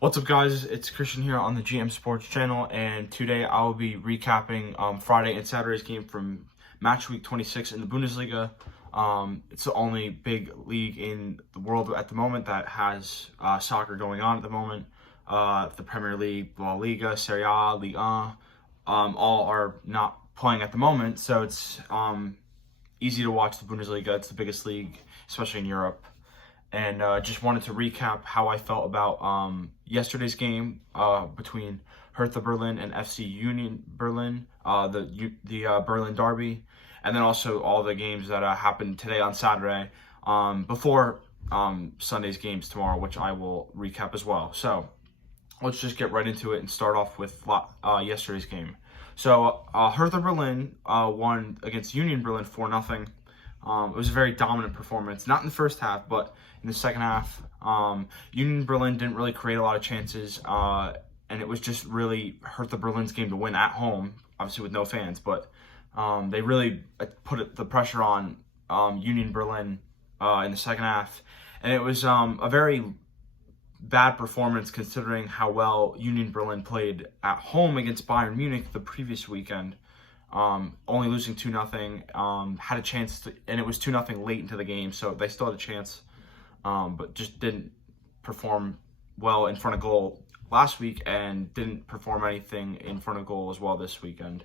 What's up, guys? It's Christian here on the GM Sports channel, and today I will be recapping Friday and Saturday's game from Matchweek 26 in the Bundesliga. It's the only big league in the world at the moment that has soccer going on at the moment. The Premier League, La Liga, Serie A, Ligue 1, all are not playing at the moment, so it's easy to watch the Bundesliga. It's the biggest league, especially in Europe. And just wanted to recap how I felt about yesterday's game between Hertha Berlin and FC Union Berlin, the Berlin derby, and then also all the games that happened today on Saturday before Sunday's games tomorrow, which I will recap as well. So let's just get right into it and start off with yesterday's game. So Hertha Berlin won against Union Berlin 4-0. It was a very dominant performance, not in the first half, but in the second half. Union Berlin didn't really create a lot of chances, and it was just really Hertha Berlin's game to win at home, obviously with no fans, but they really put the pressure on Union Berlin in the second half, and it was a very bad performance considering how well Union Berlin played at home against Bayern Munich the previous weekend. Only losing 2-0, had a chance to, and it was 2-0 late into the game, so they still had a chance, but just didn't perform well in front of goal last week and didn't perform anything in front of goal as well this weekend.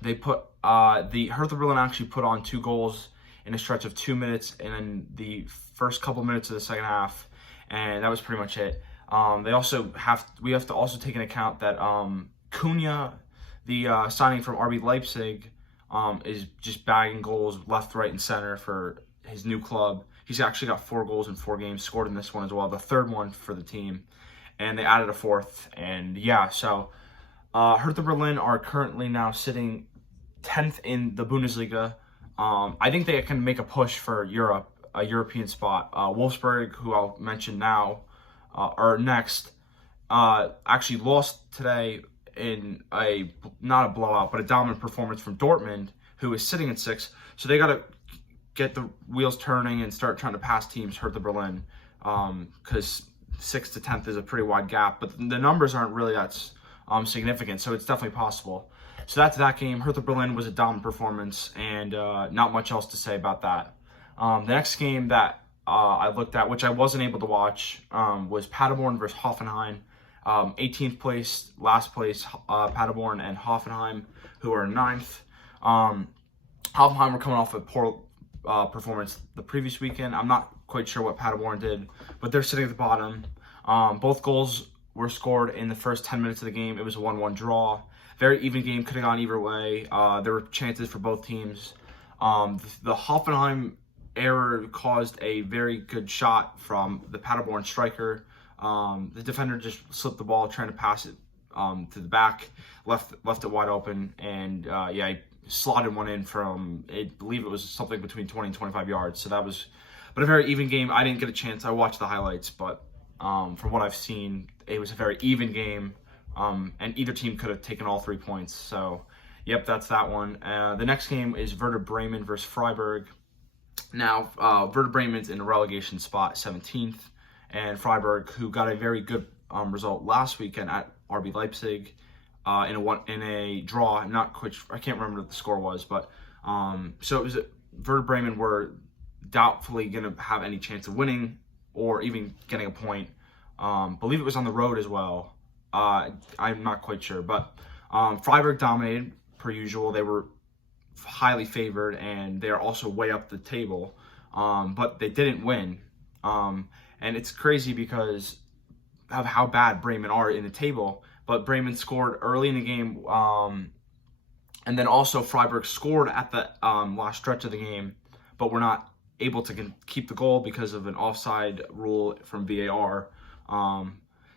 They put the Hertha Berlin actually put on 2 goals in a stretch of 2 minutes in the first couple minutes of the second half, and that was pretty much it. We have to also take into account that Cunha, the signing from RB Leipzig, is just bagging goals left, right, and center for his new club. He's actually got 4 goals in 4 games, scored in this one as well, the third one for the team, and they added a 4th. And yeah, so Hertha Berlin are currently now sitting 10th in the Bundesliga. I think they can make a push for Europe, a European spot. Wolfsburg, who I'll mention now, or next, actually lost today in not a blowout, but a dominant performance from Dortmund, who is sitting at 6th. So they got to get the wheels turning and start trying to pass teams, Hertha Berlin, because 6th to 10th is a pretty wide gap, but the numbers aren't really that significant, so it's definitely possible. So that's that game. Hertha Berlin was a dominant performance, and not much else to say about that. The next game that I looked at, which I wasn't able to watch, was Paderborn versus Hoffenheim. 18th place, last place, Paderborn and Hoffenheim, who are 9th. Hoffenheim were coming off a poor performance the previous weekend. I'm not quite sure what Paderborn did, but they're sitting at the bottom. Both goals were scored in the first 10 minutes of the game. It was a 1-1 draw. Very even game, could have gone either way. There were chances for both teams. The Hoffenheim error caused a very good shot from the Paderborn striker. The defender just slipped the ball trying to pass it to the back, left it wide open, and he slotted one in from, I believe it was something between 20 and 25 yards. So that was, but a very even game. I didn't get a chance. I watched the highlights, but from what I've seen, it was a very even game, and either team could have taken all 3 points. So, yep, that's that one. The next game is Werder Bremen versus Freiburg. Now, Werder Bremen's in a relegation spot, 17th. And Freiburg, who got a very good result last weekend at RB Leipzig in a draw. I'm not quite sure, I can't remember what the score was, but so it was Werder Bremen were doubtfully going to have any chance of winning or even getting a point. Believe it was on the road as well. I'm not quite sure, but Freiburg dominated per usual. They were highly favored, and they're also way up the table, but they didn't win. And it's crazy because of how bad Bremen are in the table. But Bremen scored early in the game, and then also Freiburg scored at the last stretch of the game, but were not able to keep the goal because of an offside rule from VAR.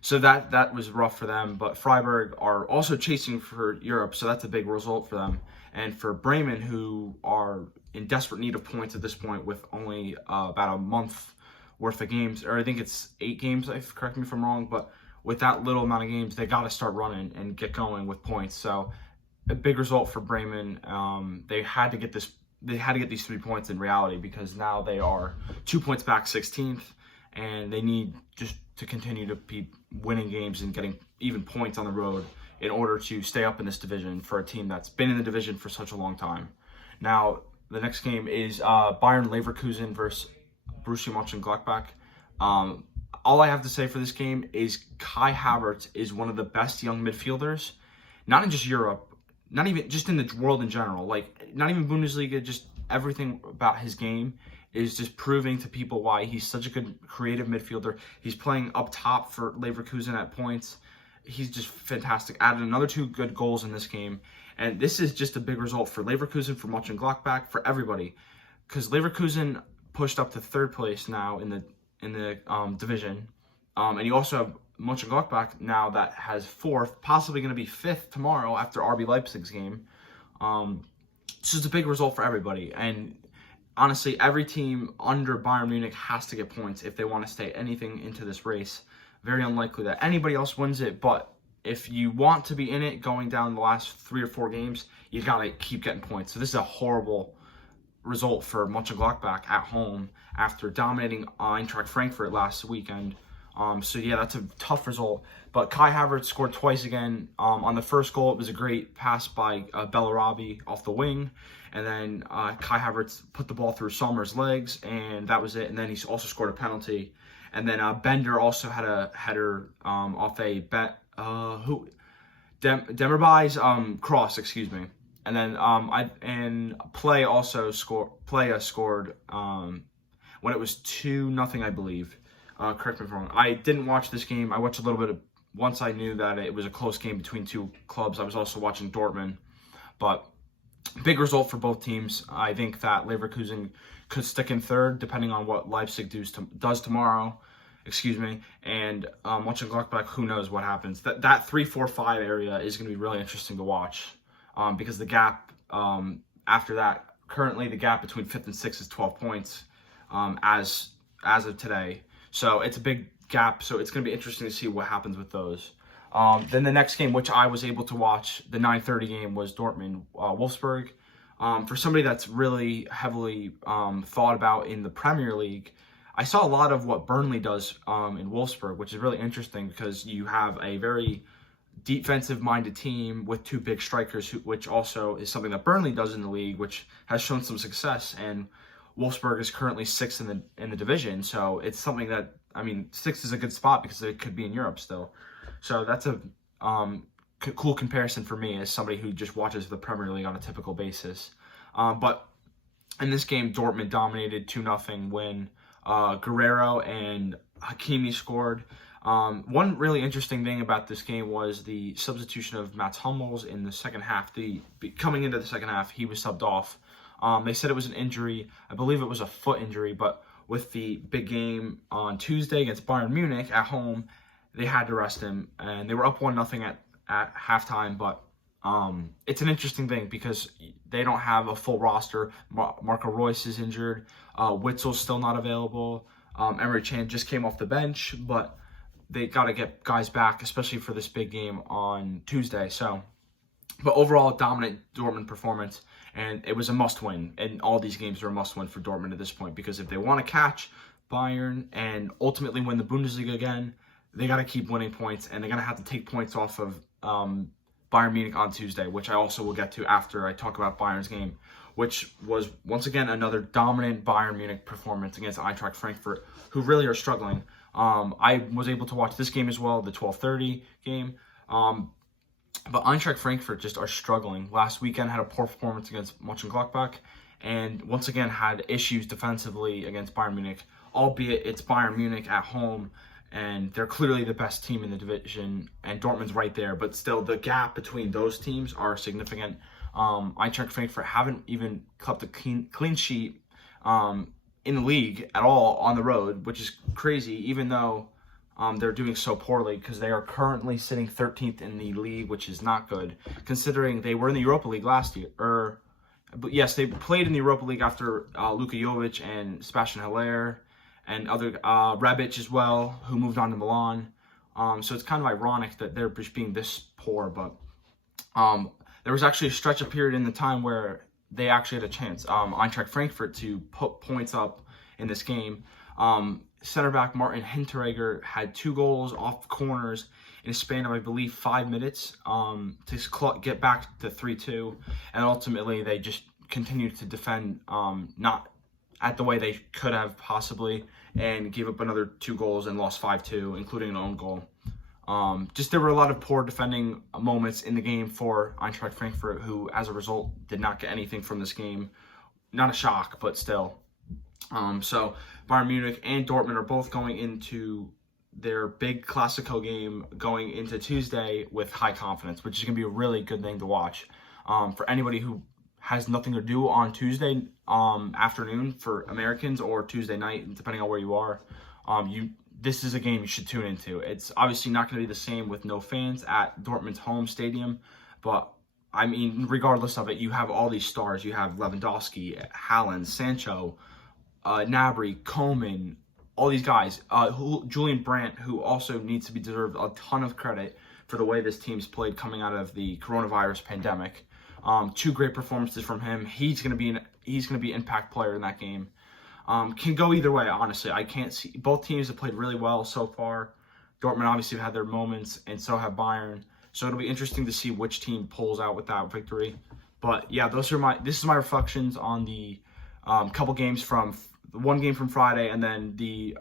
So that was rough for them. But Freiburg are also chasing for Europe, so that's a big result for them. And for Bremen, who are in desperate need of points at this point with only about a month worth of games, or I think it's 8 games, correct me if I'm wrong, but with that little amount of games, they got to start running and get going with points. So a big result for Bremen. They had to get these 3 points in reality, because now they are 2 points back, 16th, and they need just to continue to be winning games and getting even points on the road in order to stay up in this division for a team that's been in the division for such a long time. Now, the next game is Bayern Leverkusen versus Borussia Mönchengladbach. All I have to say for this game is Kai Havertz is one of the best young midfielders, not in just Europe, not even just in the world in general, like not even Bundesliga, just everything about his game is just proving to people why he's such a good creative midfielder. He's playing up top for Leverkusen at points. He's just fantastic. Added another 2 good goals in this game. And this is just a big result for Leverkusen, for Mönchengladbach, for everybody. Because Leverkusen pushed up to 3rd place now in the division. And you also have Mönchengladbach now that has 4th, possibly going to be 5th tomorrow after RB Leipzig's game. This is a big result for everybody. And honestly, every team under Bayern Munich has to get points if they want to stay anything into this race. Very unlikely that anybody else wins it, but if you want to be in it going down the last 3 or 4 games, you got to keep getting points. So this is a horrible result for Mönchengladbach at home after dominating Eintracht Frankfurt last weekend. So yeah, that's a tough result. But Kai Havertz scored twice again. On the first goal, it was a great pass by Bellarabi off the wing. And then Kai Havertz put the ball through Sommer's legs, and that was it. And then he also scored a penalty. And then Bender also had a header off a Demirbai's cross, excuse me. And then Playa scored when it was 2-0, I believe. Correct me if I'm wrong. I didn't watch this game. I watched a little bit once I knew that it was a close game between 2 clubs. I was also watching Dortmund, but big result for both teams. I think that Leverkusen could stick in 3rd, depending on what Leipzig does tomorrow. Excuse me. And Mönchengladbach, who knows what happens. That 3-4-5 area is going to be really interesting to watch because the gap after that, currently the gap between 5th and 6th is 12 points as of today. So it's a big gap. So it's going to be interesting to see what happens with those. Then the next game, which I was able to watch, the 9:30 game, was Dortmund Wolfsburg. For somebody that's really heavily thought about in the Premier League, I saw a lot of what Burnley does in Wolfsburg, which is really interesting because you have a very defensive-minded team with 2 big strikers, which also is something that Burnley does in the league, which has shown some success. And Wolfsburg is currently 6th in the division, so it's something that, I mean, 6th is a good spot because it could be in Europe still. So that's a cool comparison for me as somebody who just watches the Premier League on a typical basis. But in this game, Dortmund dominated 2-0 win. Guerrero and Hakimi scored. One really interesting thing about this game was the substitution of Mats Hummels in the second half. Coming into the second half, he was subbed off. They said it was an injury. I believe it was a foot injury, but with the big game on Tuesday against Bayern Munich at home, they had to rest him, and they were up 1-0 at halftime, but it's an interesting thing because they don't have a full roster. Marco Reus is injured. Witzel's still not available. Emre Can just came off the bench, but they got to get guys back, especially for this big game on Tuesday. But overall, dominant Dortmund performance, and it was a must-win. And all these games are a must-win for Dortmund at this point because if they want to catch Bayern and ultimately win the Bundesliga again, they got to keep winning points, and they're going to have to take points off of Bayern Munich on Tuesday, which I also will get to after I talk about Bayern's game, which was, once again, another dominant Bayern Munich performance against Eintracht Frankfurt, who really are struggling. I was able to watch this game as well, the 12:30 game. But Eintracht Frankfurt just are struggling. Last weekend had a poor performance against Mönchengladbach, and once again had issues defensively against Bayern Munich, albeit it's Bayern Munich at home, and they're clearly the best team in the division, and Dortmund's right there. But still, the gap between those teams are significant. Eintracht Frankfurt haven't even kept a clean sheet in the league at all on the road, which is crazy, even though they're doing so poorly because they are currently sitting 13th in the league, which is not good, considering they were in the Europa League last year. But yes, they played in the Europa League after Luka Jovic and Sebastian Haller and other Rebic as well, who moved on to Milan. So it's kind of ironic that they're just being this poor, but there was actually a stretch of period in the time where they actually had a chance, Eintracht Frankfurt, to put points up in this game. center back Martin Hinteregger had 2 goals off corners in a span of, I believe, 5 minutes to get back to 3-2. And ultimately, they just continued to defend not at the way they could have possibly, and gave up another 2 goals and lost 5-2, including an own goal. There were a lot of poor defending moments in the game for Eintracht Frankfurt, who, as a result, did not get anything from this game. Not a shock, but still. So Bayern Munich and Dortmund are both going into their big Classico game going into Tuesday with high confidence, which is going to be a really good thing to watch. For anybody who has nothing to do on Tuesday afternoon for Americans, or Tuesday night, depending on where you are, this is a game you should tune into. It's obviously not going to be the same with no fans at Dortmund's home stadium, but I mean, regardless of it, you have all these stars. You have Lewandowski, Haaland, Sancho, Gnabry, Coman, all these guys. Julian Brandt, who also needs to be deserved a ton of credit for the way this team's played coming out of the coronavirus pandemic. 2 great performances from him. He's going to be impact player in that game. Can go either way, honestly. I can't see. Both teams have played really well so far. Dortmund obviously have had their moments, and so have Bayern. So it'll be interesting to see which team pulls out with that victory. But yeah, this is my reflections on the couple games from one game from Friday, and then the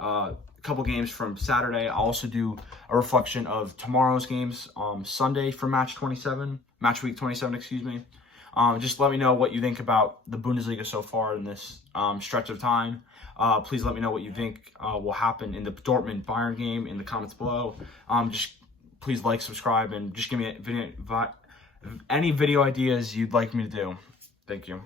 couple games from Saturday. I'll also do a reflection of tomorrow's games, Sunday for Matchweek 27, excuse me. Just let me know what you think about the Bundesliga so far in this stretch of time. Please let me know what you think will happen in the Dortmund-Bayern game in the comments below. Just please like, subscribe, and just give me any video ideas you'd like me to do. Thank you.